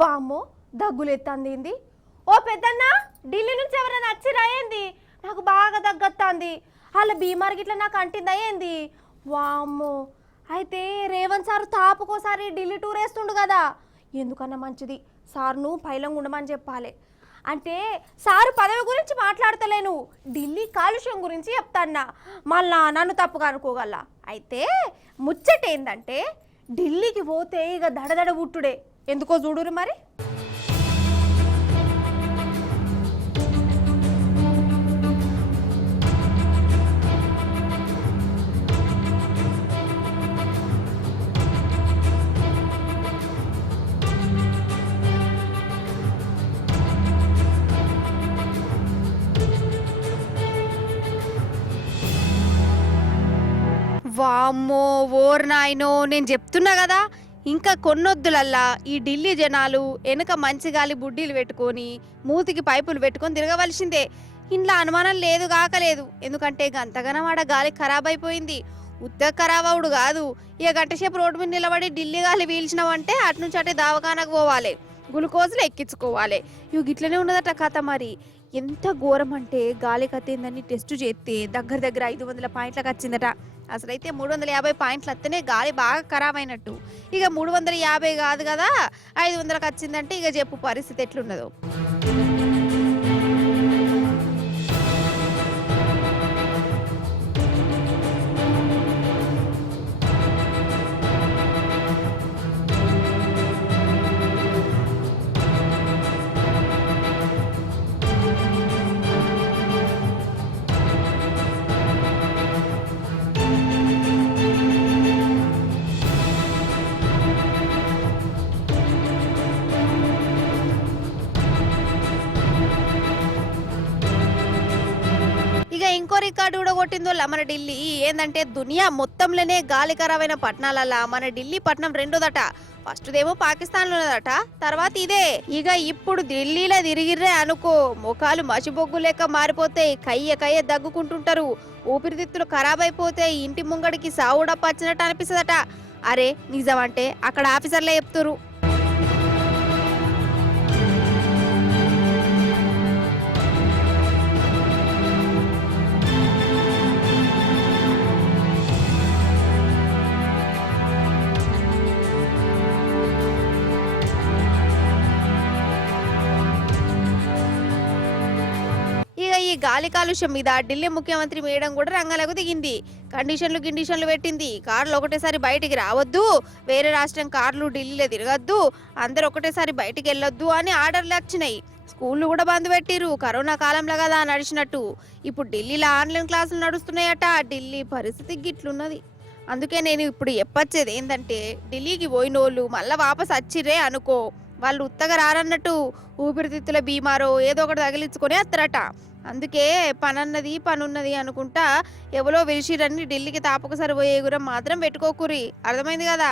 వామ్మో దగ్గులెత్తంది. ఓ పెద్దన్న, ఢిల్లీ నుంచి ఎవరైనా వచ్చిరా ఏంది? నాకు బాగా దగ్గొత్తాంది. వాళ్ళ బీమార్ గిట్లా నాకు అంటిందా ఏంది? వామ్మో, అయితే రేవంత్ సారు తాపుకోసారి ఢిల్లీ టూర్ వేస్తుండు కదా, ఎందుకన్నా మంచిది సార్ను పైలంగా ఉండమని చెప్పాలి. అంటే సారు పదవి గురించి మాట్లాడతలేను, ఢిల్లీ కాలుష్యం గురించి చెప్తాన్నా. మళ్ళా నన్ను తప్పుగా అనుకోగల. అయితే ముచ్చట ఏందంటే, ఢిల్లీకి పోతే ఇక దడదడ బుట్టుడే. ఎందుకో చూడురు మరి. వామ్మో ఓర్ నాయనో, నేను చెప్తున్నా కదా, ఇంకా కొన్నొద్దులల్లా ఈ ఢిల్లీ జనాలు వెనక మంచి గాలి బుడ్డీలు పెట్టుకొని మూతికి పైపులు పెట్టుకొని తిరగవలసిందే. ఇంట్లో అనుమానం లేదు కాకలేదు. ఎందుకంటే గంతగనం ఆడ గాలి ఖరాబ్ అయిపోయింది. ఉత్తగా ఖరాబ్ అవుడు కాదు, ఇక గంట సేపు రోడ్డు మీద నిలబడి ఢిల్లీ గాలి పీల్చినావంటే అటు నుంచి అటే దవాఖానకు పోవాలి, గ్లూకోజులు ఎక్కించుకోవాలి. ఇవి గిట్లనే ఉన్నదట కథ. మరి ఎంత ఘోరం అంటే, గాలి కత్తిందని టెస్ట్ చేస్తే దగ్గర 500 పాయింట్లకు వచ్చిందట. అసలైతే 350 పాయింట్లు వస్తేనే గాలి బాగా ఖరాబ్ అయినట్టు. ఇక 350 కాదు కదా, 500కి వచ్చిందంటే ఇక చెప్పు పరిస్థితి ఎట్లున్నదో. ఇక ఇంకో రికార్డు కూడా కొట్టిందో మన ఢిల్లీ. ఏందంటే దునియా మొత్తంలోనే గాలి ఖరాబైన పట్టణాలల్లా మన ఢిల్లీ పట్టణం రెండోదట. ఫస్ట్ దేమో పాకిస్తాన్ లో ఉన్నదట, తర్వాత ఇదే. ఇక ఇప్పుడు ఢిల్లీలో తిరిగిర్రే అనుకో, ముఖాలు మసిబొగ్గు లెక్క మారిపోతాయి, కయ్య దగ్గుకుంటుంటారు, ఊపిరితిత్తులు ఖరాబ్ అయిపోతాయి, ఇంటి ముంగడికి సావుడప్ప వచ్చినట్టు అనిపిస్తుందట. అరే నిజమంటే అక్కడ ఆఫీసర్లే చెప్తురు. ఇక ఈ గాలి కాలుష్యం మీద ఢిల్లీ ముఖ్యమంత్రి మేడం కూడా రంగాలకు దిగింది. కండిషన్లు పెట్టింది. కార్లు ఒకటేసారి బయటికి రావద్దు, వేరే రాష్ట్రం కార్లు ఢిల్లీలో తిరగద్దు, అందరు ఒకటేసారి బయటికి వెళ్ళొద్దు అని ఆర్డర్లు వచ్చినాయి. స్కూళ్ళు కూడా బంద్ పెట్టిరు, కరోనా కాలంలో కదా నడిచినట్టు. ఇప్పుడు ఢిల్లీలో ఆన్లైన్ క్లాసులు నడుస్తున్నాయట. ఢిల్లీ పరిస్థితి గిట్లున్నది. అందుకే నేను ఇప్పుడు చెప్పొచ్చేది ఏంటంటే, ఢిల్లీకి పోయినోళ్ళు మళ్ళీ వాపస్ వచ్చిర్రే అనుకో, వాళ్ళు ఉత్తగా రారన్నట్టు. ఊపిరితిత్తుల బీమారో ఏదో ఒకటి తగిలించుకొని వస్తారట. అందుకే పనున్నది అనుకుంటా ఎవరో విలిచిరని ఢిల్లీకి తాపకసరి పోయే గురం మాత్రం పెట్టుకోకురి. అర్థమైంది కదా.